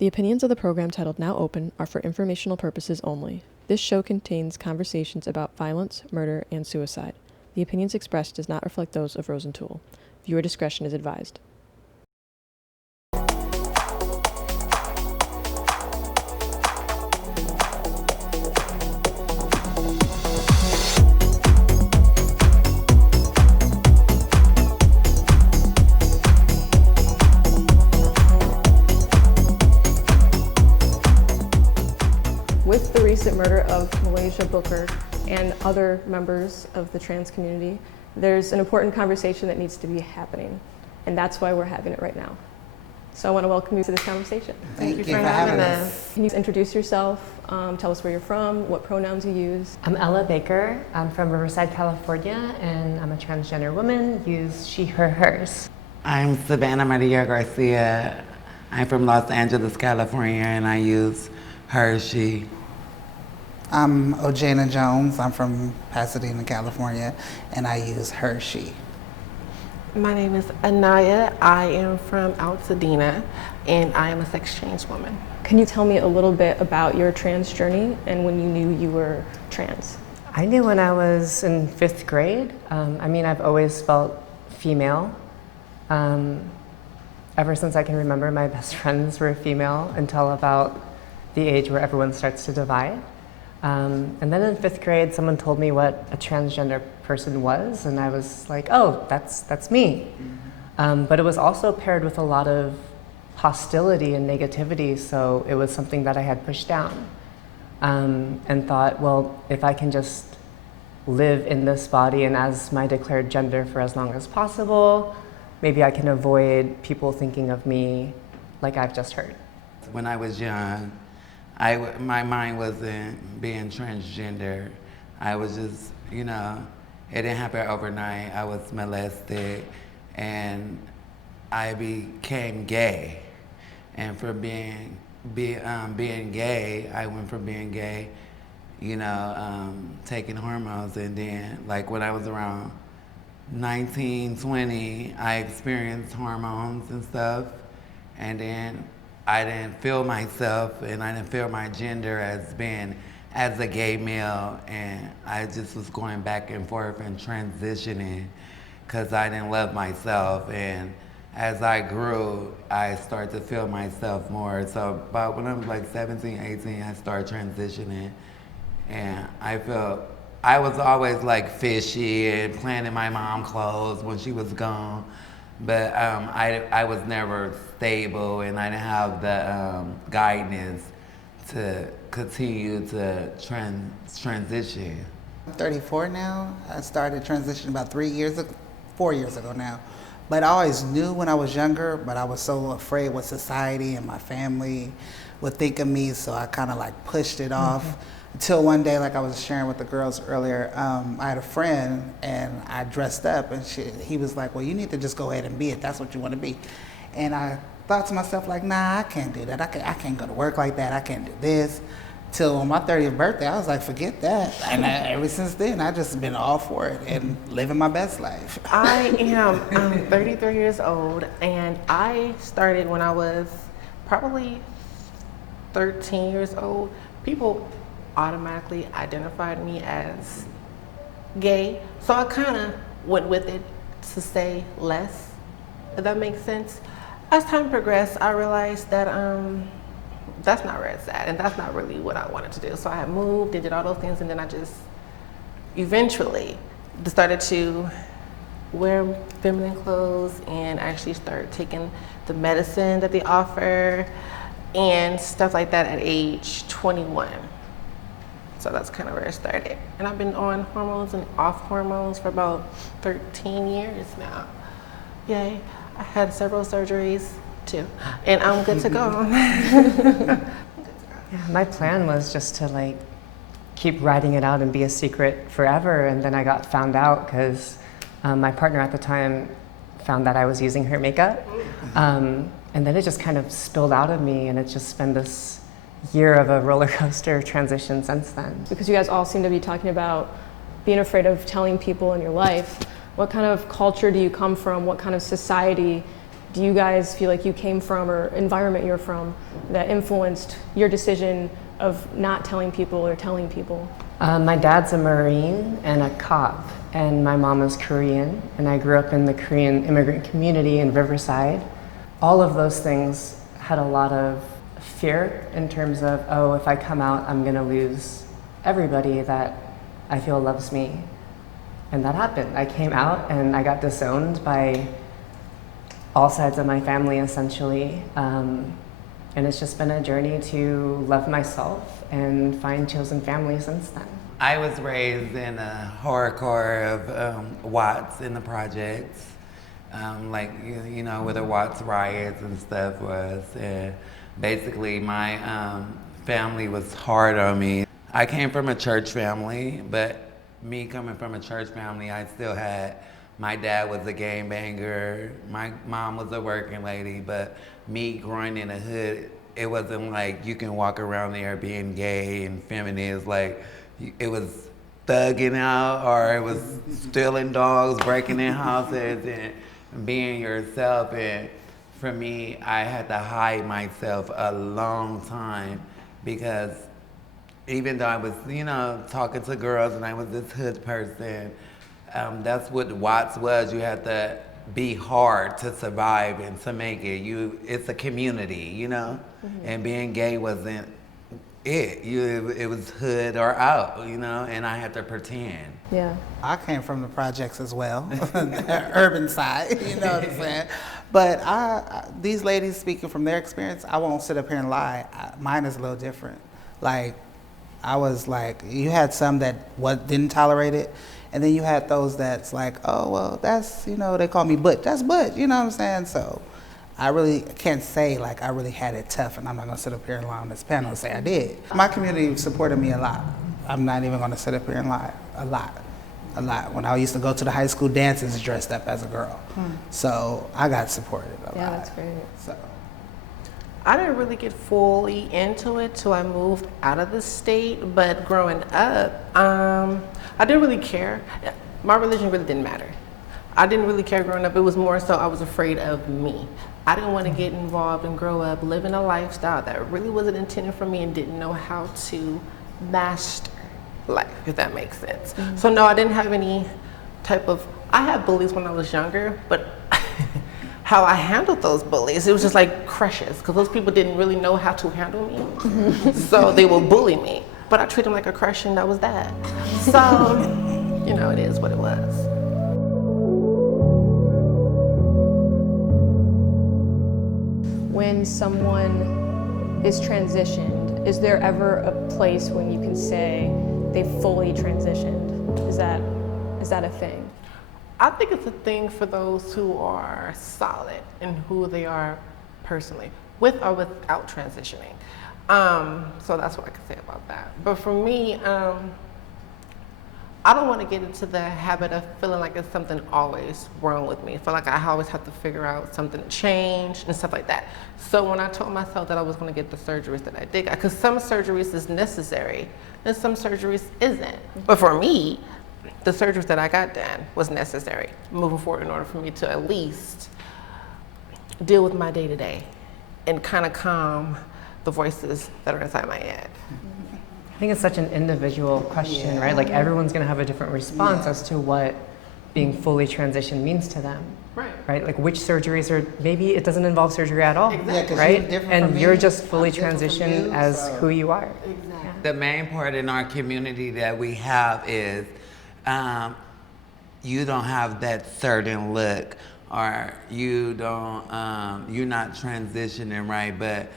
The opinions of the program titled Now Open are for informational purposes only. This show contains conversations about violence, murder, and suicide. The opinions expressed does not reflect those of Rosentool. Viewer discretion is advised. With the recent murder of Malaysia Booker and other members of the trans community, there's an important conversation that needs to be happening, and that's why we're having it right now. So I want to welcome you to this conversation. Thank you for having us. Can you introduce yourself, tell us where you're from, what pronouns you use? I'm Ella Baker. I'm from Riverside, California, and I'm a transgender woman. Use she, her, hers. I'm Savanna Garcia. I'm from Los Angeles, California, and I use her, she. I'm Ojana Jones. I'm from Pasadena, California, and I use her, she. My name is Anayah. I am from Altadena, and I am a sex change woman. Can you tell me a little bit about your trans journey and when you knew you were trans? I knew when I was in 5th grade. I've always felt female. Ever since I can remember, my best friends were female until about the age where everyone starts to divide. And then in 5th grade, someone told me what a transgender person was, and I was like, oh, that's me. But it was also paired with a lot of hostility and negativity, so it was something that I had pushed down. And thought, well, if I can just live in this body and as my declared gender for as long as possible, maybe I can avoid people thinking of me like I've just heard. When I was young, my mind wasn't being transgender. I was just, it didn't happen overnight. I was molested and I became gay. And from being gay, I went from being gay, taking hormones, and then when I was around 19, 20, I experienced hormones and stuff, and then I didn't feel myself and I didn't feel my gender as a gay male, and I just was going back and forth and transitioning because I didn't love myself. And as I grew, I started to feel myself more. So about when I was 17, 18, I started transitioning, and I was always fishy and playing in my mom's clothes when she was gone. But I was never stable, and I didn't have the guidance to continue to transition. I'm 34 now. I started transitioning about 4 years ago now. But I always knew when I was younger, but I was so afraid what society and my family would think of me, so I kind of pushed it off. Until one day, like I was sharing with the girls earlier, I had a friend and I dressed up, and he was like, well, you need to just go ahead and be it. That's what you want to be. And I thought to myself, nah, I can't do that. I can't go to work like that. I can't do this. Till on my 30th birthday, I was like, forget that. And ever since then, I've just been all for it and living my best life. I'm 33 years old, and I started when I was probably 13 years old. People automatically identified me as gay, so I kind of went with it to say less, if that makes sense. As time progressed, I realized that that's not where it's at, and that's not really what I wanted to do. So I had moved and did all those things, and then I just eventually started to wear feminine clothes and actually start taking the medicine that they offer and stuff like that at age 21. So that's kind of where it started. And I've been on hormones and off hormones for about 13 years now. Yay. I had several surgeries too, and I'm good to go. Yeah, my plan was just to keep writing it out and be a secret forever, and then I got found out because my partner at the time found that I was using her makeup. And then it just kind of spilled out of me, and it's just been this year of a roller coaster transition since then. Because you guys all seem to be talking about being afraid of telling people in your life, what kind of culture do you come from? What kind of society do you guys feel like you came from, or environment you're from, that influenced your decision of not telling people or telling people? My dad's a Marine and a cop, and my mom is Korean, and I grew up in the Korean immigrant community in Riverside. All of those things had a lot of fear in terms of, oh, if I come out, I'm gonna lose everybody that I feel loves me. And that happened. I came out and I got disowned by all sides of my family, essentially. And it's just been a journey to love myself and find chosen family since then. I was raised in a horrorcore of Watts in the projects, like, you know, where the Watts riots and stuff was. And basically, my family was hard on me. I came from a church family, but me coming from a church family, I still had, my dad was a gangbanger, my mom was a working lady, but me growing in the hood, it wasn't like you can walk around there being gay and feminine. It's like, it was thugging out, or it was stealing dogs, breaking in houses, and being yourself. And for me, I had to hide myself a long time, because even though I was, you know, talking to girls and I was this hood person, that's what Watts was. You had to be hard to survive and to make it. It's a community, you know? Mm-hmm. And being gay wasn't it. It was hood or out, you know? And I had to pretend. Yeah. I came from the projects as well, the urban side, you know what I'm saying? But these ladies speaking from their experience, I won't sit up here and lie. Mine is a little different. Like, I was like, you had some that didn't tolerate it, and then you had those that's like, oh, well, that's, you know, they call me Butch. That's Butch, you know what I'm saying? So I really can't say, like, I really had it tough, and I'm not going to sit up here and lie on this panel and say I did. My community supported me a lot. I'm not even going to sit up here and lie. A lot. When I used to go to the high school dances dressed up as a girl. So I got supported a lot. Yeah, that's great. So I didn't really get fully into it till I moved out of the state, but growing up, I didn't really care. My religion really didn't matter. I didn't really care growing up. It was more so I was afraid of me. I didn't want to get involved and grow up living a lifestyle that really wasn't intended for me and didn't know how to master life, if that makes sense. Mm-hmm. So no, I didn't have any type of, I had bullies when I was younger, but how I handled those bullies, it was just like crushes, because those people didn't really know how to handle me. So they would bully me, but I treated them like a crush, and that was that. So, you know, it is what it was. When someone is transitioned, is there ever a place when you can say they fully transitioned? Is that a thing? I think it's a thing for those who are solid in who they are personally, with or without transitioning. So that's what I can say about that. But for me, I don't want to get into the habit of feeling like it's something always wrong with me. I feel like I always have to figure out something to change and stuff like that. So when I told myself that I was going to get the surgeries that I did, because some surgeries is necessary and some surgeries isn't. But for me, the surgeries that I got done was necessary moving forward in order for me to at least deal with my day-to-day and kind of calm the voices that are inside my head. I think it's such an individual question, right? Like everyone's gonna have a different response as to what being fully transitioned means to them. Right? Like which surgeries are, maybe it doesn't involve surgery at all, Exactly. right? You're different And from me, you're just fully I'm different from transitioned you, as so- who you are. Exactly. The main part in our community that we have is you don't have that certain look, or you don't, you're not transitioning right. But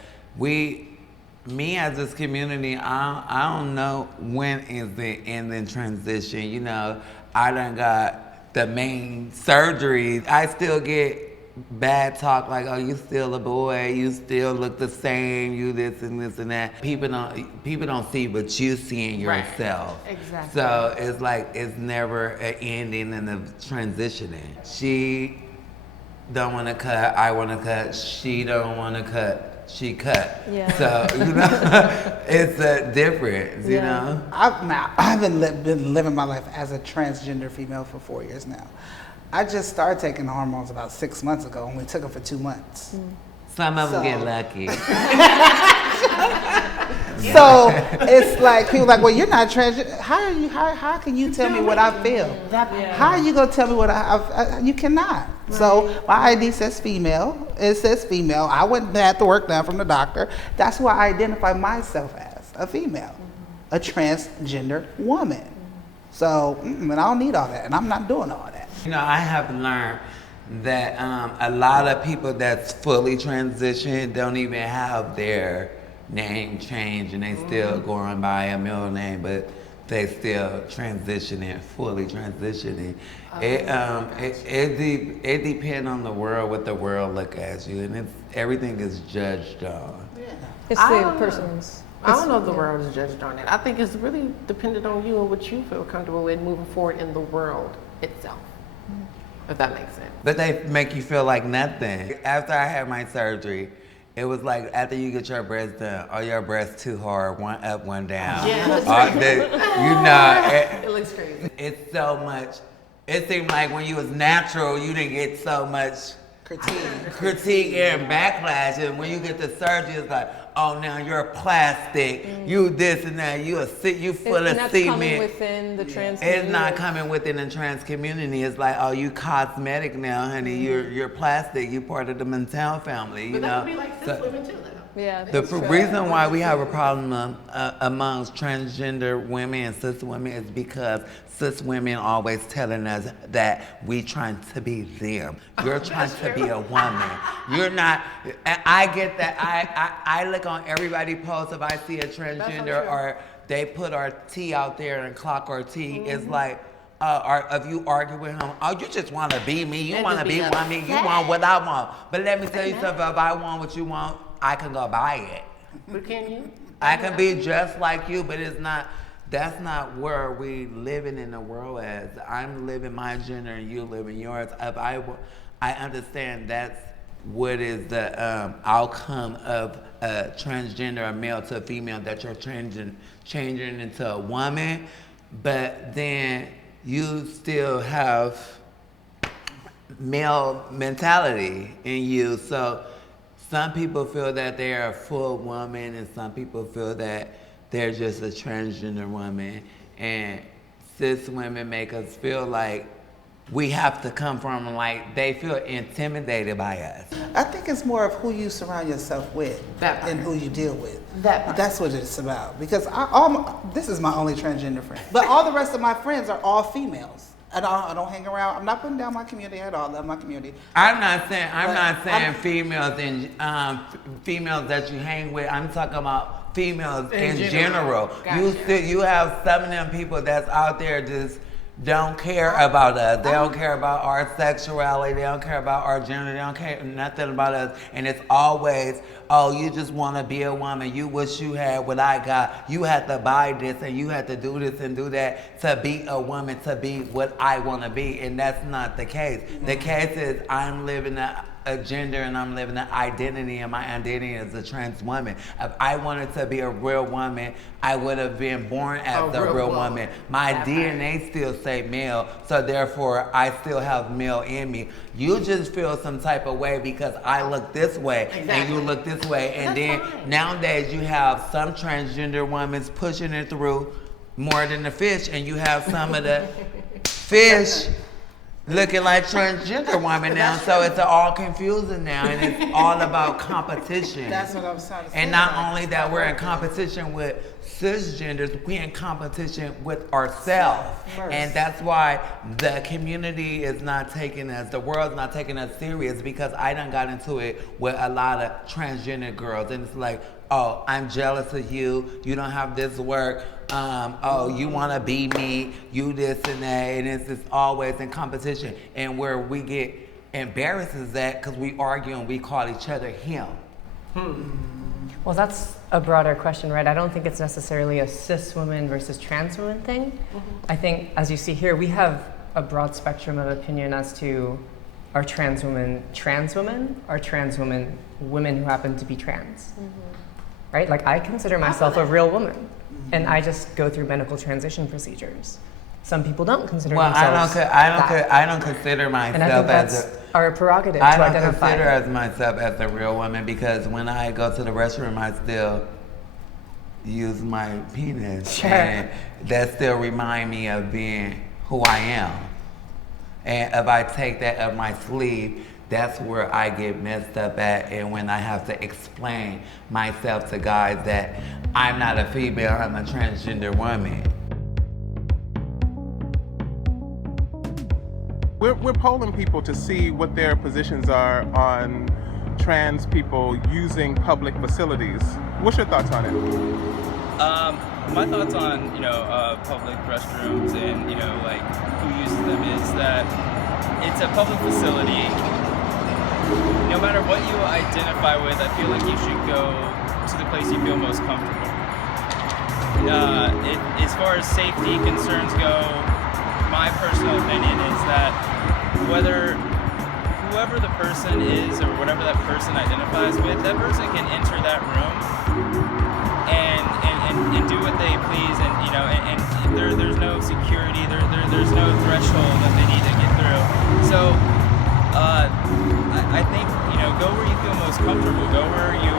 me as this community, I don't know when is the ending transition. You know, I done got the main surgeries. I still get bad talk like, oh, you still a boy, you still look the same, you this and this and that. People don't see what you see in yourself. Right. Exactly. So it's like it's never an ending in the transitioning. She don't want to cut, I want to cut. She don't want to cut, she cut. Yeah. So you know, it's a difference. You Yeah. know. I've been living my life as a transgender female for 4 years now. I just started taking hormones about 6 months ago, and we took them for 2 months. Some of them So- get lucky. So it's like people like, well, you're not transgender. How can you tell me what I feel? How are you gonna tell me what you cannot. Right. So my ID says female. It says female. I went had the work done from the doctor. That's who I identify myself as, a female, a transgender woman. So and I don't need all that, and I'm not doing all that. You know, I have learned that a lot of people that's fully transitioned don't even have their name changed, and they still going by a middle name, but they still transitioning, fully transitioning. It depends on the world, what the world look at you, and everything is judged on. Yeah. It's the person's. I don't know if the world is judged on it. I think it's really dependent on you and what you feel comfortable with moving forward in the world itself. If that makes sense. But they make you feel like nothing. After I had my surgery, it was like after you get your breasts done, are your breasts too hard, one up, one down? Yeah. It looks crazy. It's so much. It seemed like when you was natural, you didn't get so much critique and backlash. And when you get the surgery, it's like, oh, now you're plastic. You this and that. You full of that's cement. coming within the trans community. It's not coming within the trans community. It's like, oh, you cosmetic now, honey. You're plastic. You're part of the Mental family. You But know. that would be like cis women too, though. Yeah. The reason why we have a problem amongst transgender women and cis women is because cis women always telling us that we trying to be them. You're trying to be a woman. You're not. I get that. I look on everybody post if I see a transgender or they put our T out there and clock our T. It's like. Or if you argue with him, oh, you just want to be me. You want to be me. You want what I want. But let me tell you something. If I want what you want, I can go buy it. But can you? I can be just like you, but it's not. That's not where we living in the world as. I'm living my gender and you living yours. If I understand that's what is the outcome of a transgender, a male to a female, that you're changing into a woman, but then you still have male mentality in you. So some people feel that they're a full woman and some people feel that they're just a transgender woman. And cis women make us feel like we have to come from, like, they feel intimidated by us. I think it's more of who you surround yourself with and who you deal with. That's what it's about. Because this is my only transgender friend. But all the rest of my friends are all females. And I don't hang around. I'm not putting down my community at all. I love my community. I'm not saying females and females that you hang with. I'm talking about females in general. Gotcha. You have some of them people that's out there just don't care about us. They don't care about our sexuality. They don't care about our gender. They don't care nothing about us. And it's always, oh, you just want to be a woman. You wish you had what I got. You had to buy this and you had to do this and do that to be a woman, to be what I want to be. And that's not the case. The case is I'm living a gender and I'm living an identity, and my identity is a trans woman. If I wanted to be a real woman, I would have been born as a real woman. My DNA still say male, so therefore I still have male in me. You just feel some type of way because I look this way and you look this way, and then nowadays you have some transgender women pushing it through more than the fish, and you have some of the fish looking like transgender women now, so it's all confusing now, and it's all about competition. That's what I was trying to say. And not only that, we're in competition with cisgenders, we're in competition with ourselves. And that's why the community is not taking us, the world's not taking us serious, because I done got into it with a lot of transgender girls, and it's like, oh, I'm jealous of you, you don't have this work, oh, you want to be me, you this and that, and it's just always in competition. And where we get embarrassed is that because we argue and we call each other him. Well, that's a broader question, right? I don't think it's necessarily a cis woman versus trans woman thing. I think, as you see here, we have a broad spectrum of opinion as to are trans women, are trans women women who happen to be trans, right? Like, I consider myself a real woman, and I just go through medical transition procedures. some people don't consider Well, themselves I don't consider And I think myself that's as our prerogative I to don't identify. consider as myself as a real woman because when I go to the restroom, I still use my penis, Sure. and that still remind me of being who I am. And if I take that up my sleeve, that's where I get messed up at, and when I have to explain myself to guys that I'm not a female, I'm a transgender woman. We're polling people to see what their positions are on trans people using public facilities. What's your thoughts on it? My thoughts on, public restrooms and, like who uses them is that it's a public facility. No matter what you identify with, I feel like you should go to the place you feel most comfortable. As far as safety concerns go, my personal opinion is that whoever the person is or whatever that person identifies with, that person can enter that room and do what they please, and there's no security, there's no threshold that they need to get through. So I think go where you feel most comfortable, go where you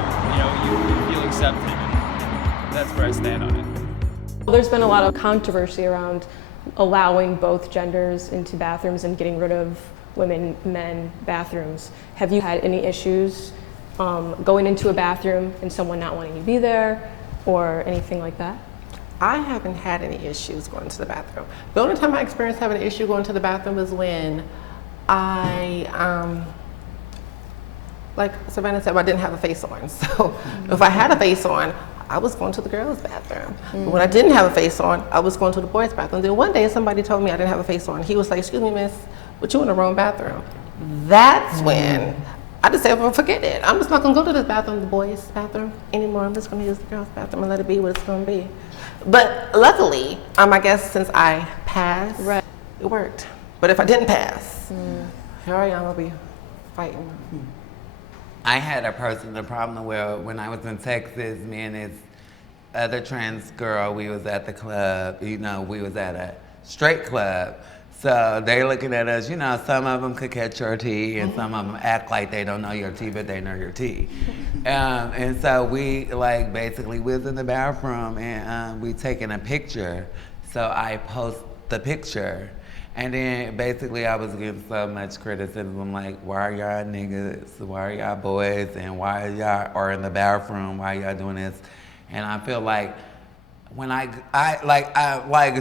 feel accepted, and that's where I stand on it. There's been a lot of controversy around allowing both genders into bathrooms and getting rid of women, men bathrooms. Have you had any issues going into a bathroom and someone not wanting to be there or anything like that? I haven't had any issues going to the bathroom. The only time I experienced having an issue going to the bathroom is when like Savanna said, I didn't have a face on. So if I had a face on, I was going to the girls' bathroom. But when I didn't have a face on, I was going to the boys' bathroom. Then one day somebody told me I didn't have a face on. He was like, "Excuse me, miss, but you in the wrong bathroom." That's when I just said, well, forget it. I'm just not gonna go to this bathroom, the boys' bathroom anymore. I'm just gonna use the girls' bathroom and let it be what it's gonna be. But luckily, I guess since I passed, Right. it worked. But if I didn't pass, here I am, I'll be fighting. I had a personal problem where when I was in Texas, me and this other trans girl, we was at the club, we was at a straight club. So they looking at us, some of them could catch your tea and some of them act like they don't know your tea, but they know your tea. And so we basically was in the bathroom and we taking a picture. So I post the picture. And then basically I was getting so much criticism, like, why are y'all niggas, why are y'all boys, and why y'all are in the bathroom, why y'all doing this? And I feel like when I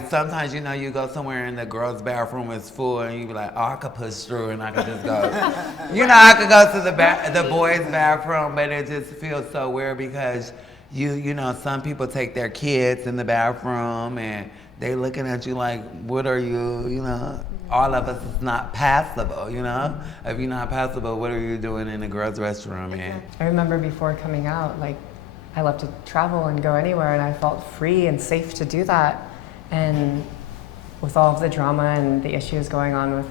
sometimes, you go somewhere and the girls' bathroom is full and you be like, oh, I could push through and I could just go. I could go to the boys' bathroom, but it just feels so weird because some people take their kids in the bathroom and they looking at you like, what are you, all of us is not passable, If you're not passable, what are you doing in the girls' restroom, man? I remember before coming out, I love to travel and go anywhere, and I felt free and safe to do that. And with all of the drama and the issues going on with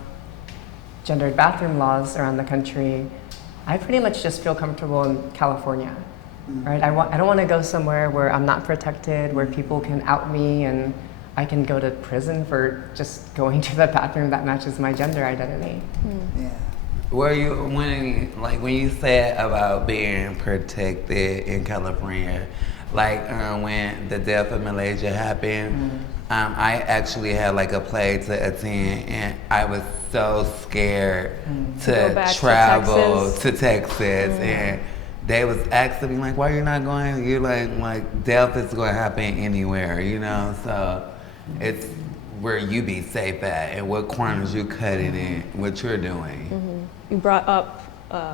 gendered bathroom laws around the country, I pretty much just feel comfortable in California, right? I don't want to go somewhere where I'm not protected, where people can out me and I can go to prison for just going to the bathroom that matches my gender identity. Yeah. Were you when you said about being protected in California, when the death of Malaysia happened, I actually had a play to attend, and I was so scared to travel to Texas, and they was asking me why you're not going? You're like death is going to happen anywhere, So it's where you be safe at and what corners you cut it in, what you're doing. You brought up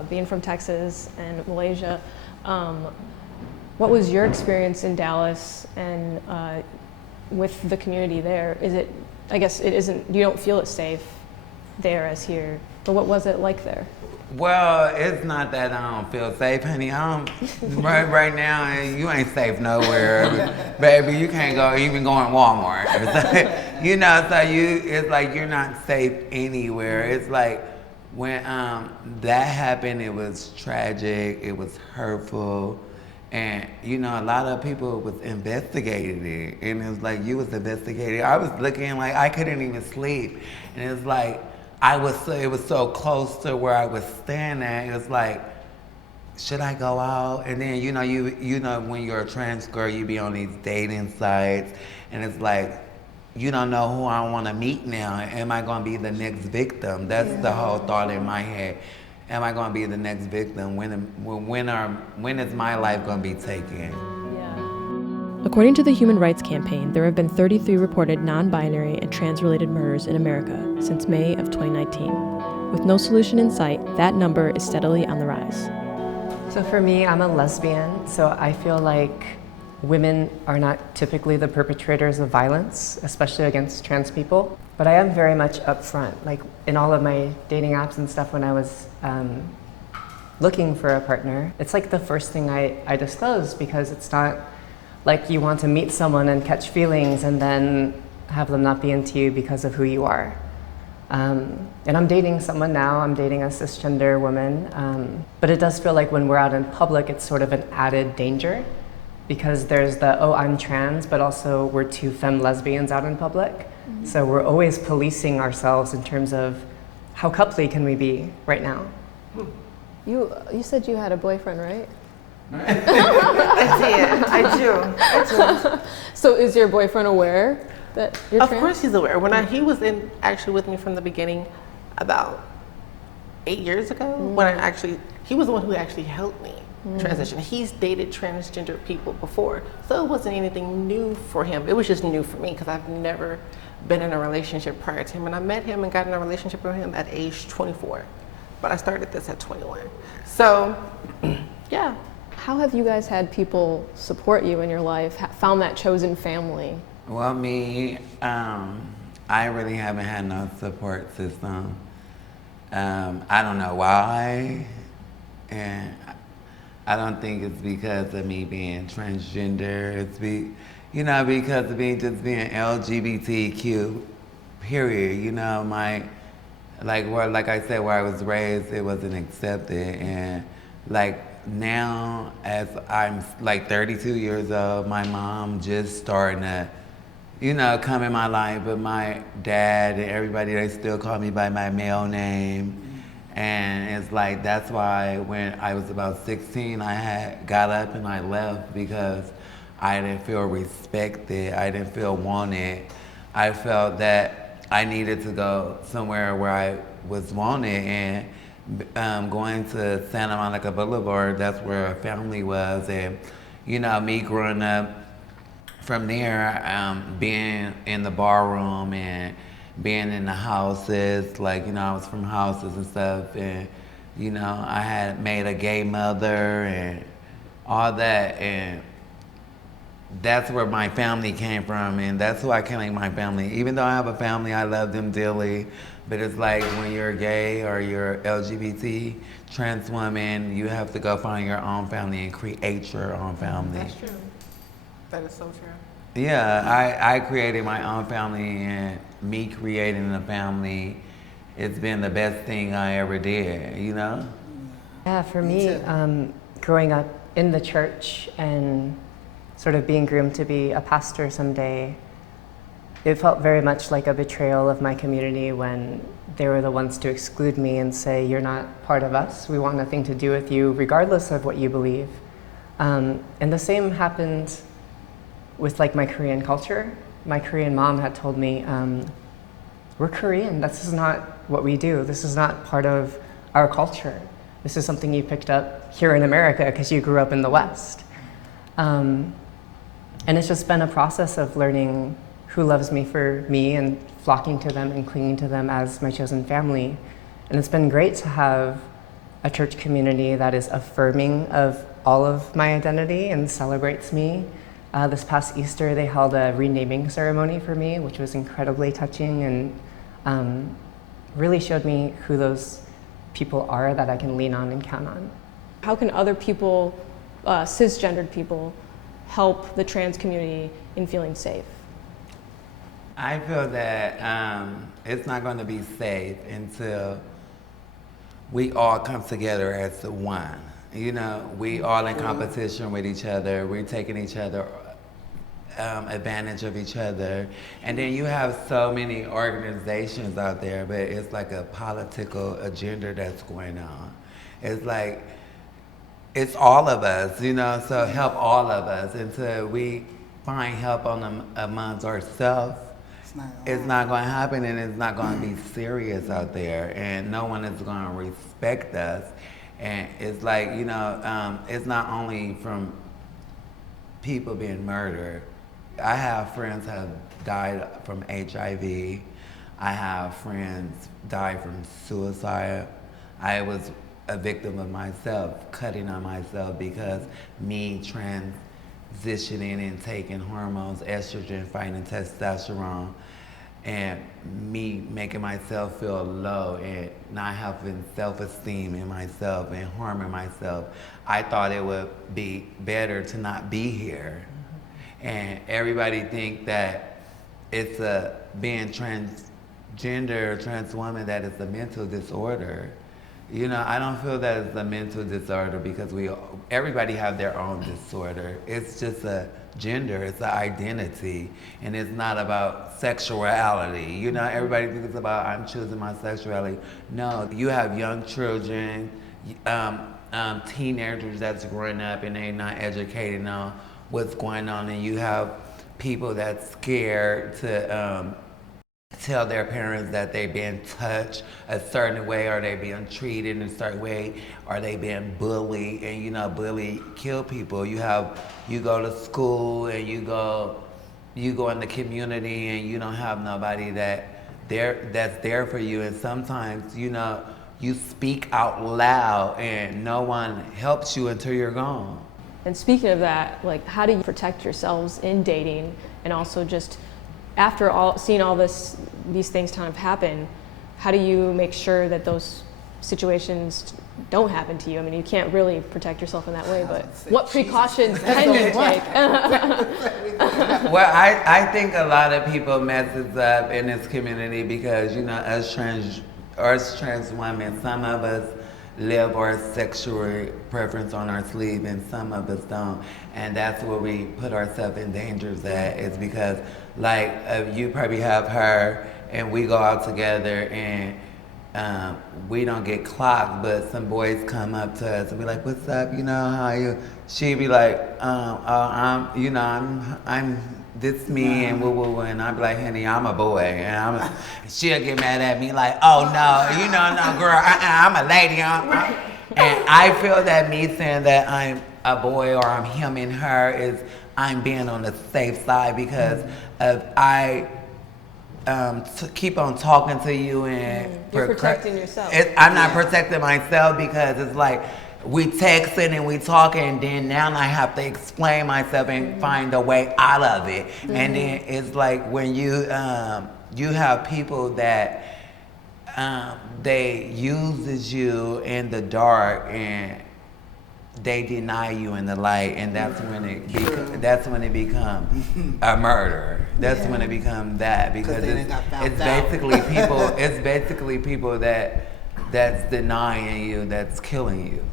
being from Texas and Malaysia. What was your experience in Dallas and with the community there? I guess it isn't, you don't feel it safe there as here, but what was it like there? Well, it's not that I don't feel safe, honey. Right now, you ain't safe nowhere. Baby, you can't even go in Walmart. It's like you're not safe anywhere. It's like when that happened, it was tragic, it was hurtful, And, you know, a lot of people was investigating it. And it was like, you was investigating. I was looking like I couldn't even sleep. And it was like, it was so close to where I was standing. It was like, should I go out? And then, you know, when you're a trans girl, you be on these dating sites. And it's like, you don't know who I want to meet now. Am I going to be the next victim? That's the whole thought in my head. Am I going to be the next victim? When is my life going to be taken? According to the Human Rights Campaign, there have been 33 reported non-binary and trans-related murders in America since May of 2019. With no solution in sight, that number is steadily on the rise. So for me, I'm a lesbian, so I feel like women are not typically the perpetrators of violence, especially against trans people. But I am very much upfront. Like in all of my dating apps and stuff when I was looking for a partner, it's like the first thing I disclose, because it's not like you want to meet someone and catch feelings and then have them not be into you because of who you are. And I'm dating someone now, I'm dating a cisgender woman, but it does feel like when we're out in public, it's sort of an added danger, because there's the, oh, I'm trans, but also we're two femme lesbians out in public. So we're always policing ourselves in terms of how coupley can we be right now. You said you had a boyfriend, right? I do. So is your boyfriend aware that you're Of trans? course he's aware. He was actually with me from the beginning about 8 years ago, he was the one who actually helped me transition. He's dated transgender people before, so it wasn't anything new for him. It was just new for me because I've never been in a relationship prior to him, and I met him and got in a relationship with him at age 24, but I started this at 21. So, yeah. How have you guys had people support you in your life, found that chosen family? Well, me, I really haven't had no support system. I don't know why, and I don't think it's because of me being transgender. It's because of me just being LGBTQ, period. You know, like I said, where I was raised, it wasn't accepted. And like now, as I'm like 32 years old, my mom just starting to, come in my life. But my dad and everybody, they still call me by my male name. And it's like, that's why when I was about 16, I had got up and I left because I didn't feel respected. I didn't feel wanted. I felt that I needed to go somewhere where I was wanted. And going to Santa Monica Boulevard, that's where a family was. And, me growing up from there, being in the bar room and being in the houses, I was from houses and stuff, and, I had made a gay mother and all that, and that's where my family came from, and that's who I claim my family. Even though I have a family, I love them dearly, but it's like when you're gay or you're LGBT, trans woman, you have to go find your own family and create your own family. That's true. That is so true. Yeah, I created my own family, and me creating a family, it's been the best thing I ever did, Yeah, for me, growing up in the church and sort of being groomed to be a pastor someday, it felt very much like a betrayal of my community when they were the ones to exclude me and say, you're not part of us, we want nothing to do with you, regardless of what you believe. And the same happened with my Korean culture. My Korean mom had told me, we're Korean, this is not what we do. This is not part of our culture. This is something you picked up here in America because you grew up in the West. And it's just been a process of learning who loves me for me and flocking to them and clinging to them as my chosen family. And it's been great to have a church community that is affirming of all of my identity and celebrates me. This past Easter, they held a renaming ceremony for me, which was incredibly touching and really showed me who those people are that I can lean on and count on. How can other people, cisgendered people, help the trans community in feeling safe? I feel that it's not going to be safe until we all come together as one. You know, we all in competition with each other. We're taking each other advantage of each other. And then you have so many organizations out there, but it's like a political agenda that's going on. It's like, it's all of us, you know, so help all of us until we find help amongst ourselves. It's not going to happen, and it's not going to be serious out there, and no one is going to respect us. And it's like, you know, it's not only from people being murdered. I have friends who have died from HIV. I have friends died from suicide. I was a victim of myself, cutting on myself because me transitioning and taking hormones, estrogen, fighting testosterone, and me making myself feel low and not having self-esteem in myself and harming myself. I thought it would be better to not be here. And everybody think that it's being transgender or trans woman that it's a mental disorder. You know, I don't feel that it's a mental disorder because everybody have their own disorder. It's just a gender, it's an identity, and it's not about sexuality. You know, everybody thinks about, I'm choosing my sexuality. No, you have young children, teenagers that's growing up and they're not educated on what's going on, and you have people that's scared to tell their parents that they've been touched a certain way, or they being treated in a certain way, or they being bullied, and you know, bully kill people. You go to school and you go in the community and you don't have nobody that's there for you, and sometimes, you know, you speak out loud and no one helps you until you're gone. And speaking of that, like, how do you protect yourselves in dating, and also just after seeing all these things kind of happen, how do you make sure that those situations don't happen to you? I mean, you can't really protect yourself in that way, but what precautions can you take? Well, I think a lot of people messes up in this community because, you know, us trans women, some of us live our sexual preference on our sleeve and some of us don't. And that's where we put ourselves in dangers at, is because, like, you probably have her and we go out together and we don't get clocked, but some boys come up to us and be like, what's up, you know, how you? She'd be like, I'm this me and woo woo, and I'd be like, honey, I'm a boy, and she'll get mad at me like, oh no, you know, no girl, I'm a lady, and I feel that me saying that I'm a boy or I'm him and her is I'm being on the safe side, because if I keep on talking to you and you're protecting yourself. I'm not protecting myself, because it's like we texting and we talking, and then now I have to explain myself and find a way out of it. And then it's like when you have people that they uses you in the dark and they deny you in the light, and that's when it becomes a murder. That's when it becomes that, because it's basically people that's denying you, that's killing you.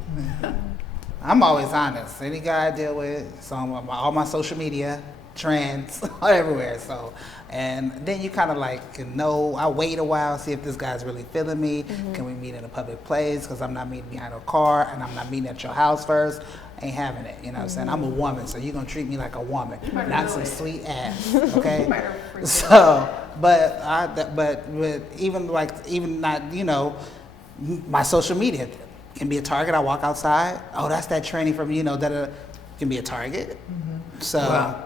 I'm always honest. Any guy I deal with, so on all my social media, trends, everywhere. So, and then you kind of like know. I wait a while, see if this guy's really feeling me. Can we meet in a public place? Because I'm not meeting behind a car, and I'm not meeting at your house first. Ain't having it. You know what I'm saying? I'm a woman, so you're gonna treat me like a woman, not some sweet ass. Okay. So, but even not, you know, my social media can be a target. I walk outside. Oh, that's that tranny from, you know, that can be a target. So. Well,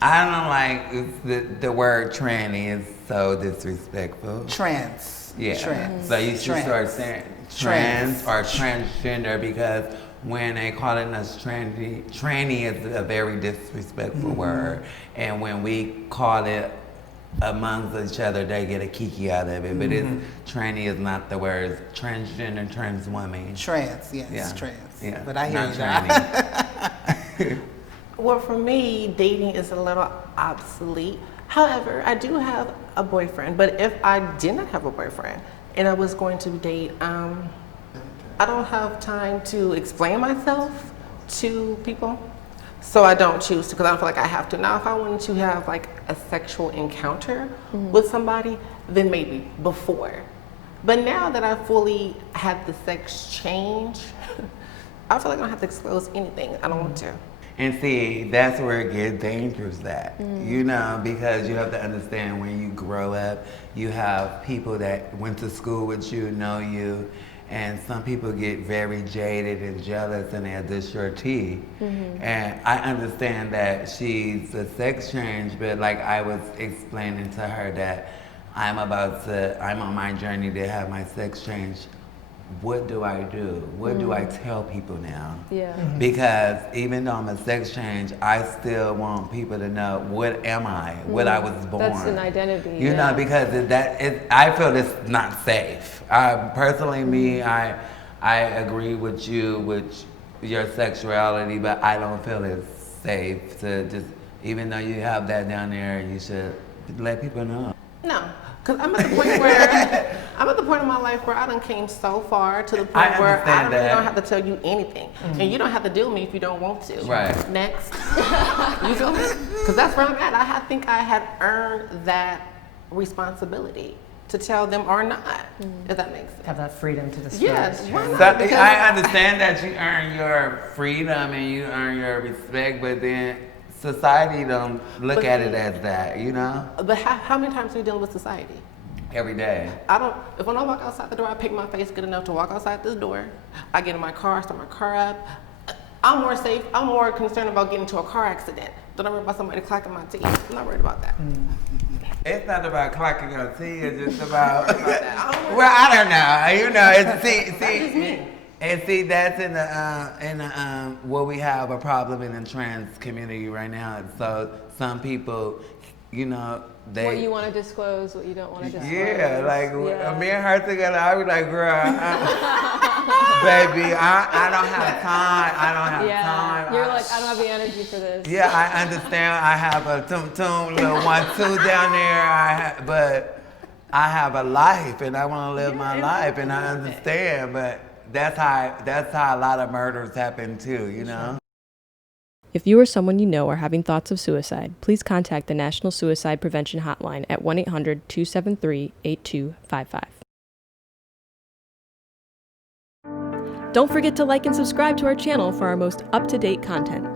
I don't like the word tranny is so disrespectful. Trans. Yeah. Trans. So you should start saying trans or transgender, because when they calling us tranny is a very disrespectful word. And when we call it amongst each other, they get a kiki out of it. But tranny is not the word. It's transgender, trans woman. Trans, yes, trans. Yeah. But I hear you. tranny. Well, for me, dating is a little obsolete. However, I do have a boyfriend, but if I did not have a boyfriend and I was going to date I don't have time to explain myself to people, so I don't choose to, because I don't feel like I have to. Now, if I wanted to have like a sexual encounter with somebody, then maybe before. But now that I fully had the sex change, I feel like I don't have to disclose anything. I don't want to. And see, that's where it gets dangerous at, you know, because you have to understand when you grow up, you have people that went to school with you, know you, and some people get very jaded and jealous and they'll dish your tea. And I understand that she's a sex change, but like I was explaining to her that I'm on my journey to have my sex change. What do I do? What do I tell people now? Yeah. Because even though I'm a sex change, I still want people to know what am I, what I was born. That's an identity. You know, because I feel it's not safe. Personally, me, I agree with you with your sexuality, but I don't feel it's safe to just, even though you have that down there, you should let people know. No, because I'm at the point where I'm at the point in my life where I done came so far to the point where I don't really don't have to tell you anything, and you don't have to deal with me if you don't want to. Right. Next, you feel me? Because that's where I'm at. I think I had earned that responsibility to tell them or not, if that makes sense. Have that freedom to disclose. Yes. Why not? So, Because I understand that you earn your freedom and you earn your respect, but then society don't look at it as that, you know? But how many times are you dealing with society? Every day. If when I walk outside the door, I pick my face good enough to walk outside this door. I get in my car, start my car up. I'm more safe. I'm more concerned about getting into a car accident than I'm worried about somebody clacking my teeth. I'm not worried about that. It's not about clacking your teeth, it's just about, well, I don't know, you know, see, that's in the where we have a problem in the trans community right now. So some people, you know, What you want to disclose, what you don't want to disclose. Yeah, like me and her together, I was like, girl, baby, I don't have time. I don't have time. You're like, I don't have the energy for this. Yeah, I understand. I have a tum little 1-2 down there. But I have a life, and I want to live my life, and I understand. But that's how a lot of murders happen too, you know. If you or someone you know are having thoughts of suicide, please contact the National Suicide Prevention Hotline at 1-800-273-8255. Don't forget to like and subscribe to our channel for our most up-to-date content.